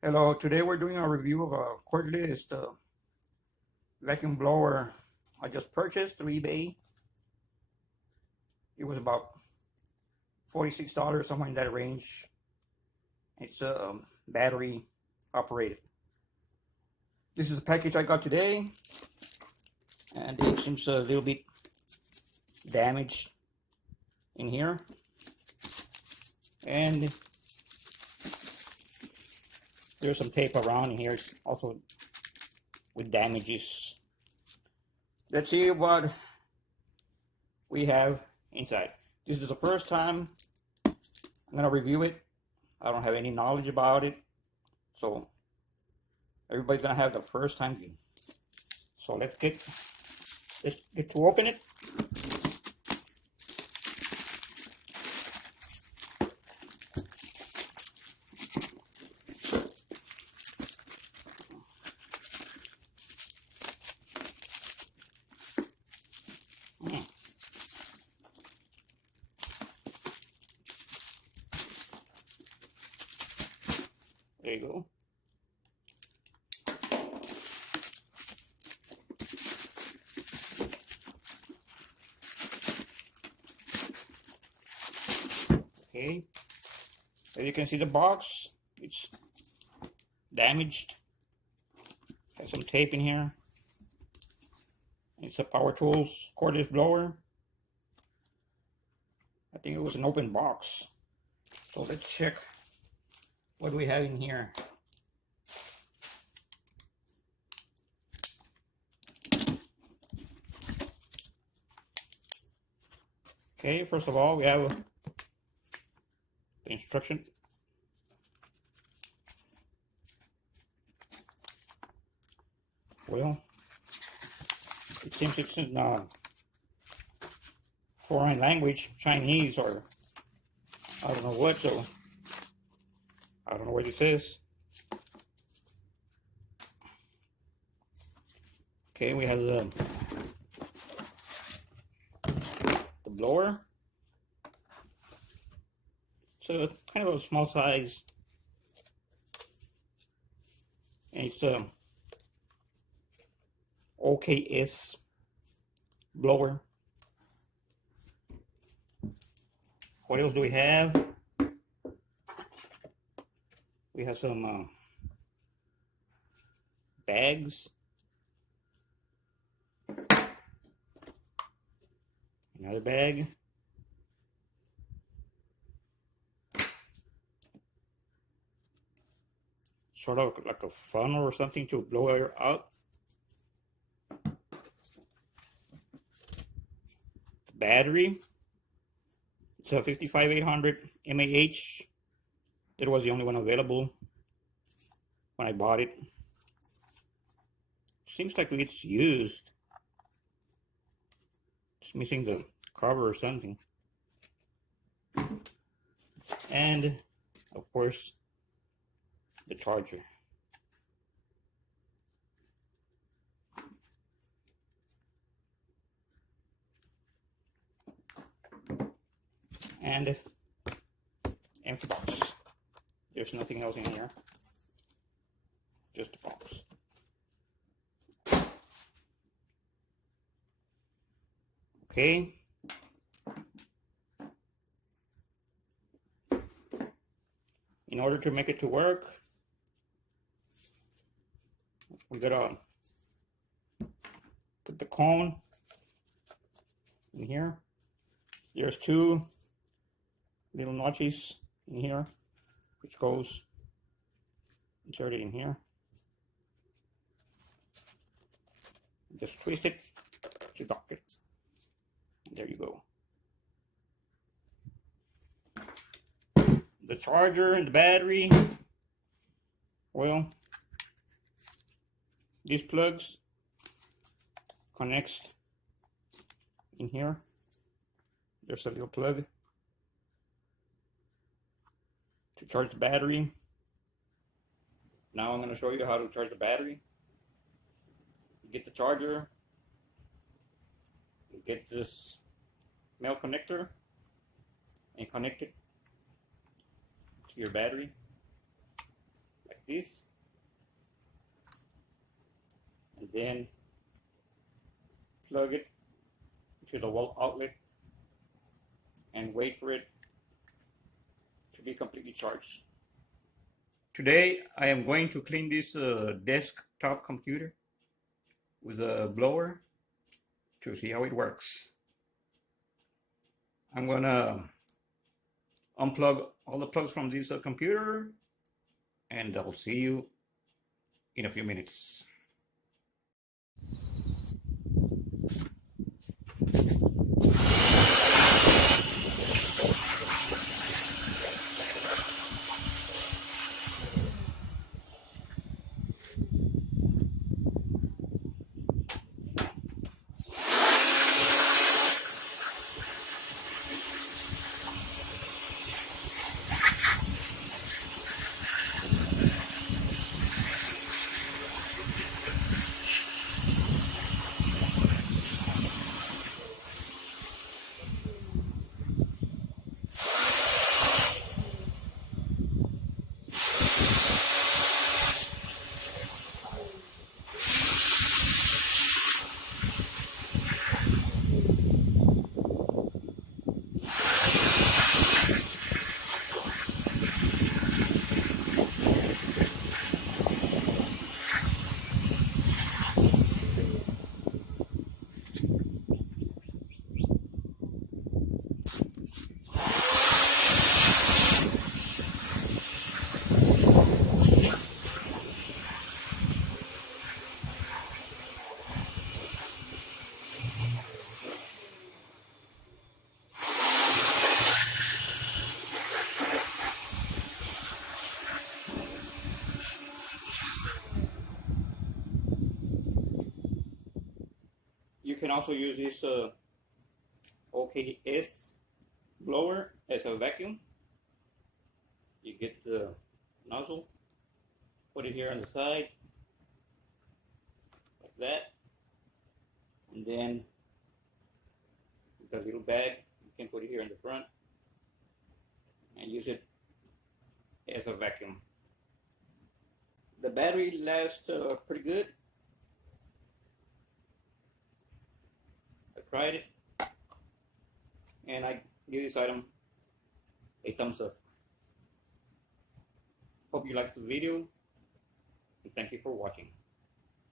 Hello, today we're doing a review of a cordless vacuum blower I just purchased through eBay. It was about $46, somewhere in that range. It's battery operated. This is the package I got today, and it seems a little bit damaged in here. And there's some tape around here, also with damages. Let's see what we have inside. This is the first time I'm gonna review it. I don't have any knowledge about it, so everybody's gonna have the first time view. So let's get to open it. There you go. Okay, as you can see, the box, it's damaged. Has some tape in here. It's a power tools cordless blower. I think it was an open box. So let's check what we have in here. Okay, first of all, we have the instruction. Well, it seems it's in foreign language, Chinese, or I don't know what, so I don't know what it says. Okay, we have the blower. So kind of a small size, and it's a OKS blower. What else do we have? We have some bags. Another bag. Sort of like a funnel or something to blow air out. Battery. It's a 55800 mAh. That was the only one available when I bought it. Seems like it's used. It's missing the cover or something. And of course, the charger. And empty box. There's nothing else in here. Just a box. Okay. In order to make it to work, we gotta put the cone in here. There's two little notches in here, which goes inserted in here. Just twist it to dock it. There you go. The charger and the battery, well, these plugs connects in here. There's a little plug to charge the battery. Now I'm going to show you how to charge the battery. You get the charger, you get this male connector, and connect it to your battery like this, and then plug it to the wall outlet and wait for it to be completely charged. Today I am going to clean this desktop computer with a blower to see how it works. I'm gonna unplug all the plugs from this computer, and I'll see you in a few minutes. You can also use this OKS blower as a vacuum. You get the nozzle, put it here on the side, like that, and then the little bag, you can put it here in the front and use it as a vacuum. The battery lasts pretty good. I tried it, and I give this item a thumbs up. Hope you liked the video, and thank you for watching.